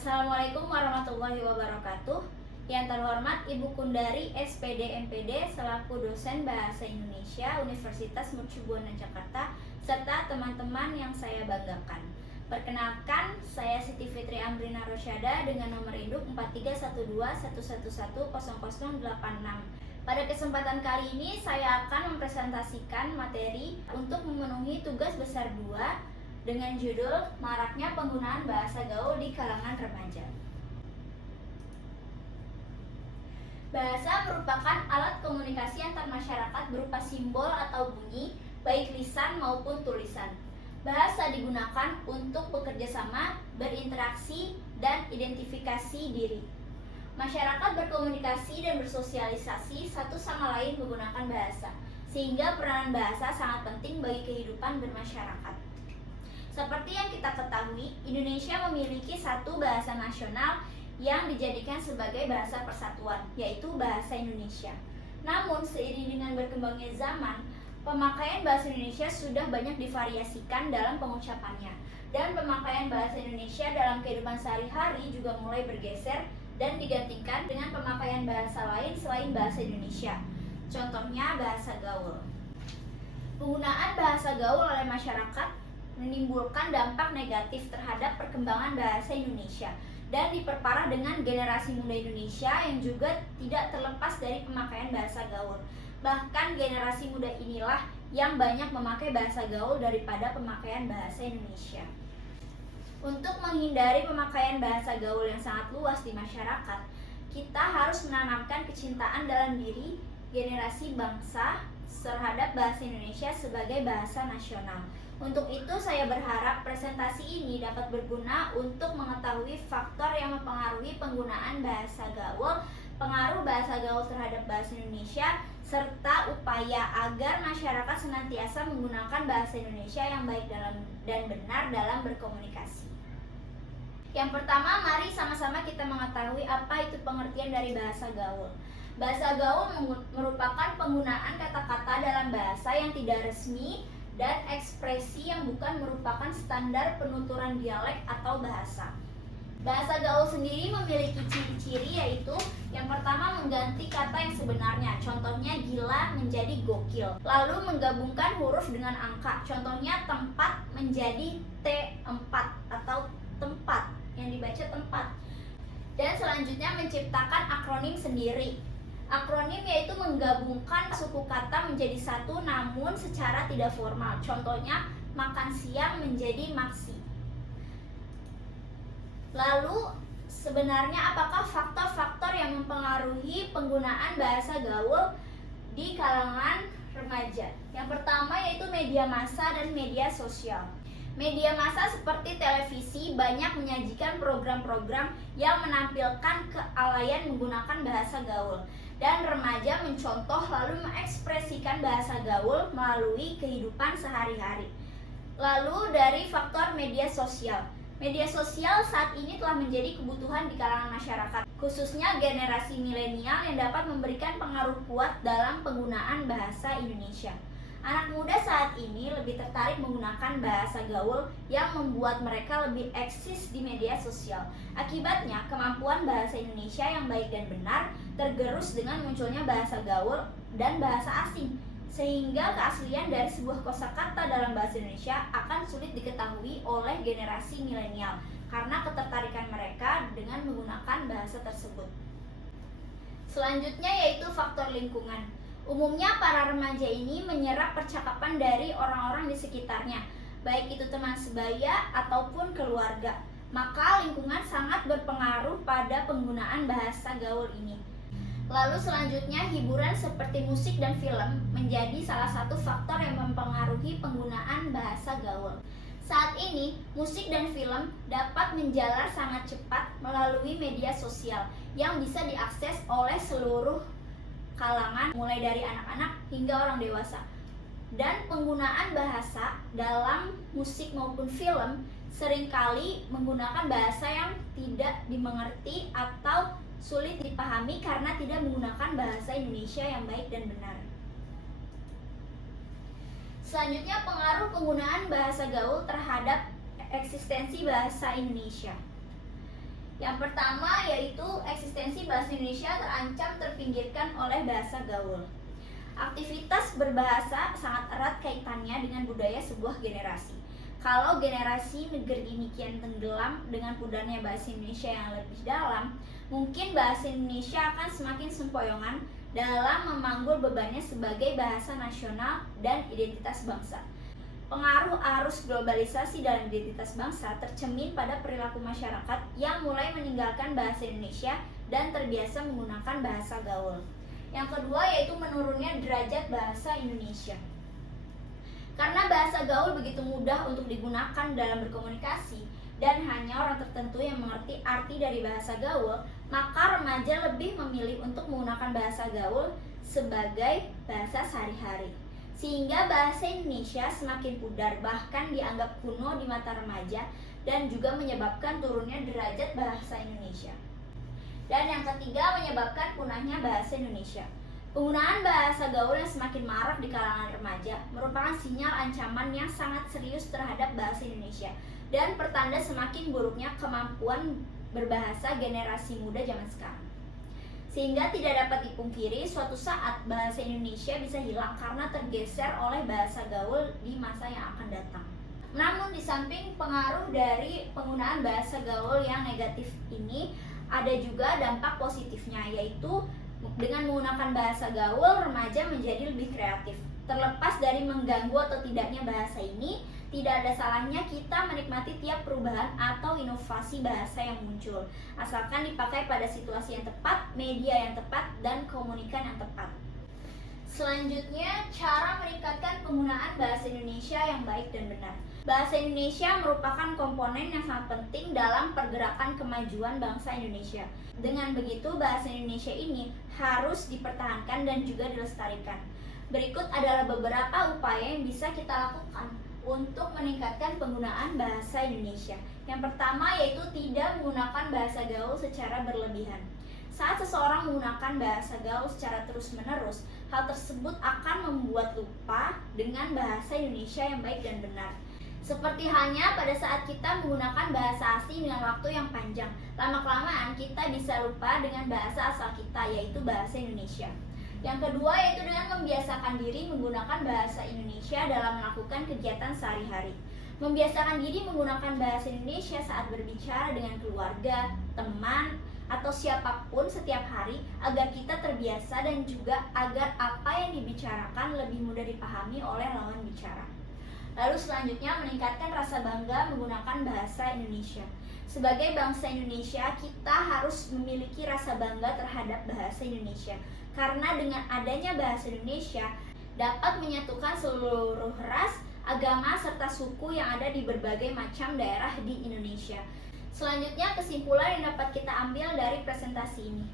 Assalamualaikum warahmatullahi wabarakatuh. Yang terhormat Ibu Kundari SPD MPD selaku dosen Bahasa Indonesia Universitas Mercubuana Jakarta serta teman-teman yang saya banggakan. Perkenalkan, saya Siti Fitri Amrina Rosyada dengan nomor induk 431211100086. Pada kesempatan kali ini saya akan mempresentasikan materi untuk memenuhi tugas besar 2 dengan judul Maraknya Penggunaan Bahasa Gaul di Kalangan Remaja. Bahasa merupakan alat komunikasi antar masyarakat berupa simbol atau bunyi, baik lisan maupun tulisan. Bahasa digunakan untuk bekerja sama, berinteraksi, dan identifikasi diri. Masyarakat berkomunikasi dan bersosialisasi satu sama lain menggunakan bahasa, sehingga peranan bahasa sangat penting bagi kehidupan bermasyarakat. Seperti yang kita ketahui, Indonesia memiliki satu bahasa nasional yang dijadikan sebagai bahasa persatuan, yaitu bahasa Indonesia. Namun, seiring dengan berkembangnya zaman, pemakaian bahasa Indonesia sudah banyak divariasikan dalam pengucapannya, dan pemakaian bahasa Indonesia dalam kehidupan sehari-hari juga mulai bergeser dan digantikan dengan pemakaian bahasa lain selain bahasa Indonesia. Contohnya bahasa gaul. Penggunaan bahasa gaul oleh masyarakat menimbulkan dampak negatif terhadap perkembangan bahasa Indonesia dan diperparah dengan generasi muda Indonesia yang juga tidak terlepas dari pemakaian bahasa gaul. Bahkan generasi muda inilah yang banyak memakai bahasa gaul daripada pemakaian bahasa Indonesia. Untuk menghindari pemakaian bahasa gaul yang sangat luas di masyarakat, kita harus menanamkan kecintaan dalam diri generasi bangsa terhadap bahasa Indonesia sebagai bahasa nasional. Untuk itu saya berharap presentasi ini dapat berguna untuk mengetahui faktor yang mempengaruhi penggunaan bahasa gaul, pengaruh bahasa gaul terhadap bahasa Indonesia, serta upaya agar masyarakat senantiasa menggunakan bahasa Indonesia yang baik dan benar dalam berkomunikasi. Yang pertama, mari sama-sama kita mengetahui apa itu pengertian dari bahasa gaul. Bahasa gaul merupakan penggunaan kata-kata dalam bahasa yang tidak resmi dan ekspresi yang bukan merupakan standar penuturan dialek atau bahasa. Bahasa gaul sendiri memiliki ciri-ciri, yaitu yang pertama mengganti kata yang sebenarnya, contohnya gila menjadi gokil. Lalu menggabungkan huruf dengan angka, contohnya tempat menjadi T4 atau tempat, yang dibaca tempat. Dan selanjutnya menciptakan akronim sendiri. Akronim yaitu menggabungkan suku kata menjadi satu namun secara tidak formal. Contohnya makan siang menjadi maksi. Lalu sebenarnya apakah faktor-faktor yang mempengaruhi penggunaan bahasa gaul di kalangan remaja? Yang pertama yaitu media massa dan media sosial. Media massa seperti televisi banyak menyajikan program-program yang menampilkan kealayan menggunakan bahasa gaul. Dan remaja mencontoh lalu mengekspresikan bahasa gaul melalui kehidupan sehari-hari. Lalu dari faktor media sosial. Media sosial saat ini telah menjadi kebutuhan di kalangan masyarakat, khususnya generasi milenial yang dapat memberikan pengaruh kuat dalam penggunaan bahasa Indonesia. Anak muda saat ini lebih tertarik menggunakan bahasa gaul yang membuat mereka lebih eksis di media sosial. Akibatnya, kemampuan bahasa Indonesia yang baik dan benar tergerus dengan munculnya bahasa gaul dan bahasa asing, sehingga keaslian dari sebuah kosakata dalam bahasa Indonesia akan sulit diketahui oleh generasi milenial karena ketertarikan mereka dengan menggunakan bahasa tersebut. Selanjutnya yaitu faktor lingkungan. Umumnya para remaja ini menyerap percakapan dari orang-orang di sekitarnya, baik itu teman sebaya ataupun keluarga. Maka lingkungan sangat berpengaruh pada penggunaan bahasa gaul ini. Lalu selanjutnya hiburan seperti musik dan film menjadi salah satu faktor yang mempengaruhi penggunaan bahasa gaul. Saat ini, musik dan film dapat menjalar sangat cepat melalui media sosial yang bisa diakses oleh seluruh kalangan, mulai dari anak-anak hingga orang dewasa. Dan penggunaan bahasa dalam musik maupun film seringkali menggunakan bahasa yang tidak dimengerti atau sulit dipahami karena tidak menggunakan bahasa Indonesia yang baik dan benar. Selanjutnya, pengaruh penggunaan bahasa gaul terhadap eksistensi bahasa Indonesia. Yang pertama yaitu eksistensi bahasa Indonesia terancam terpinggirkan oleh bahasa gaul. Aktivitas berbahasa sangat erat kaitannya dengan budaya sebuah generasi. Kalau generasi negeri ini kian tenggelam dengan pudarnya bahasa Indonesia yang lebih dalam, mungkin bahasa Indonesia akan semakin sempoyongan dalam memanggul bebannya sebagai bahasa nasional dan identitas bangsa. Pengaruh arus globalisasi dalam identitas bangsa tercermin pada perilaku masyarakat yang mulai meninggalkan bahasa Indonesia dan terbiasa menggunakan bahasa gaul. Yang kedua yaitu menurunnya derajat bahasa Indonesia. Karena bahasa gaul begitu mudah untuk digunakan dalam berkomunikasi dan hanya orang tertentu yang mengerti arti dari bahasa gaul, maka remaja lebih memilih untuk menggunakan bahasa gaul sebagai bahasa sehari-hari. Sehingga bahasa Indonesia semakin pudar, bahkan dianggap kuno di mata remaja dan juga menyebabkan turunnya derajat bahasa Indonesia. Dan yang ketiga menyebabkan punahnya bahasa Indonesia. Penggunaan bahasa gaul yang semakin marak di kalangan remaja merupakan sinyal ancaman yang sangat serius terhadap bahasa Indonesia dan pertanda semakin buruknya kemampuan berbahasa generasi muda zaman sekarang. Sehingga tidak dapat dipungkiri suatu saat bahasa Indonesia bisa hilang karena tergeser oleh bahasa gaul di masa yang akan datang. Namun di samping pengaruh dari penggunaan bahasa gaul yang negatif ini, ada juga dampak positifnya, yaitu dengan menggunakan bahasa gaul, remaja menjadi lebih kreatif. Terlepas dari mengganggu atau tidaknya bahasa ini, tidak ada salahnya kita menikmati tiap perubahan atau inovasi bahasa yang muncul, asalkan dipakai pada situasi yang tepat, media yang tepat, dan komunikan yang tepat. Selanjutnya, cara meningkatkan penggunaan bahasa Indonesia yang baik dan benar. Bahasa Indonesia merupakan komponen yang sangat penting dalam pergerakan kemajuan bangsa Indonesia. Dengan begitu, bahasa Indonesia ini harus dipertahankan dan juga dilestarikan. Berikut adalah beberapa upaya yang bisa kita lakukan untuk meningkatkan penggunaan bahasa Indonesia. Yang pertama yaitu tidak menggunakan bahasa gaul secara berlebihan. Saat seseorang menggunakan bahasa gaul secara terus-menerus, hal tersebut akan membuat lupa dengan bahasa Indonesia yang baik dan benar. Seperti halnya pada saat kita menggunakan bahasa asing dengan waktu yang panjang, lama-kelamaan kita bisa lupa dengan bahasa asal kita, yaitu bahasa Indonesia. Yang kedua yaitu dengan membiasakan diri menggunakan bahasa Indonesia dalam melakukan kegiatan sehari-hari. Membiasakan diri menggunakan bahasa Indonesia saat berbicara dengan keluarga, teman, atau siapapun setiap hari agar kita terbiasa dan juga agar apa yang dibicarakan lebih mudah dipahami oleh lawan bicara. Lalu selanjutnya meningkatkan rasa bangga menggunakan bahasa Indonesia. Sebagai bangsa Indonesia, kita harus memiliki rasa bangga terhadap bahasa Indonesia. Karena dengan adanya bahasa Indonesia dapat menyatukan seluruh ras, agama, serta suku yang ada di berbagai macam daerah di Indonesia. Selanjutnya kesimpulan yang dapat kita ambil dari presentasi ini.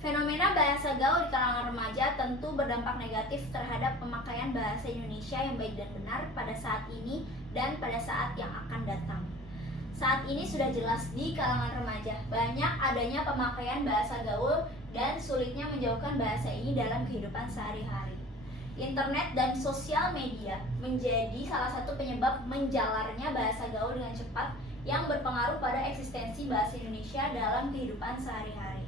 Fenomena bahasa gaul di kalangan remaja tentu berdampak negatif terhadap pemakaian bahasa Indonesia yang baik dan benar pada saat ini dan pada saat yang akan datang. Saat ini sudah jelas di kalangan remaja banyak adanya pemakaian bahasa gaul dan sulitnya menjauhkan bahasa ini dalam kehidupan sehari-hari. Internet dan sosial media menjadi salah satu penyebab menjalarnya bahasa gaul dengan cepat yang berpengaruh pada eksistensi bahasa Indonesia dalam kehidupan sehari-hari.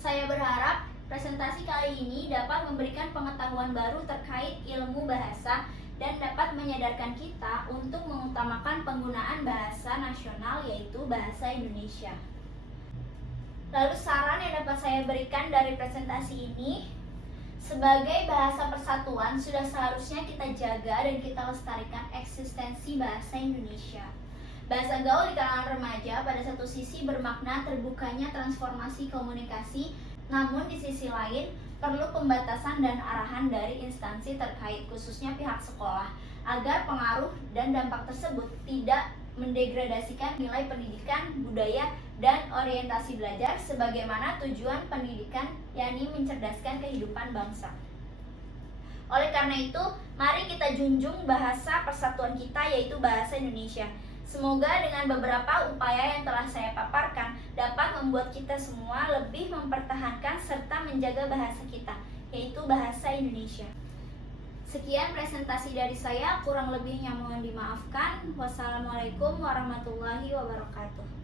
Saya berharap presentasi kali ini dapat memberikan pengetahuan baru terkait ilmu bahasa dan dapat menyadarkan kita untuk mengutamakan penggunaan bahasa nasional yaitu bahasa Indonesia. Lalu saran yang dapat saya berikan dari presentasi ini, sebagai bahasa persatuan sudah seharusnya kita jaga dan kita lestarikan eksistensi bahasa Indonesia. Bahasa gaul di kalangan remaja pada satu sisi bermakna terbukanya transformasi komunikasi, namun di sisi lain perlu pembatasan dan arahan dari instansi terkait khususnya pihak sekolah agar pengaruh dan dampak tersebut tidak mendegradasikan nilai pendidikan, budaya, dan orientasi belajar sebagaimana tujuan pendidikan yakni mencerdaskan kehidupan bangsa. Oleh karena itu, mari kita junjung bahasa persatuan kita yaitu bahasa Indonesia. Semoga dengan beberapa upaya yang telah saya paparkan dapat membuat kita semua lebih mempertahankan serta menjaga bahasa kita, yaitu bahasa Indonesia. Sekian presentasi dari saya, kurang lebihnya mohon dimaafkan. Wassalamualaikum warahmatullahi wabarakatuh.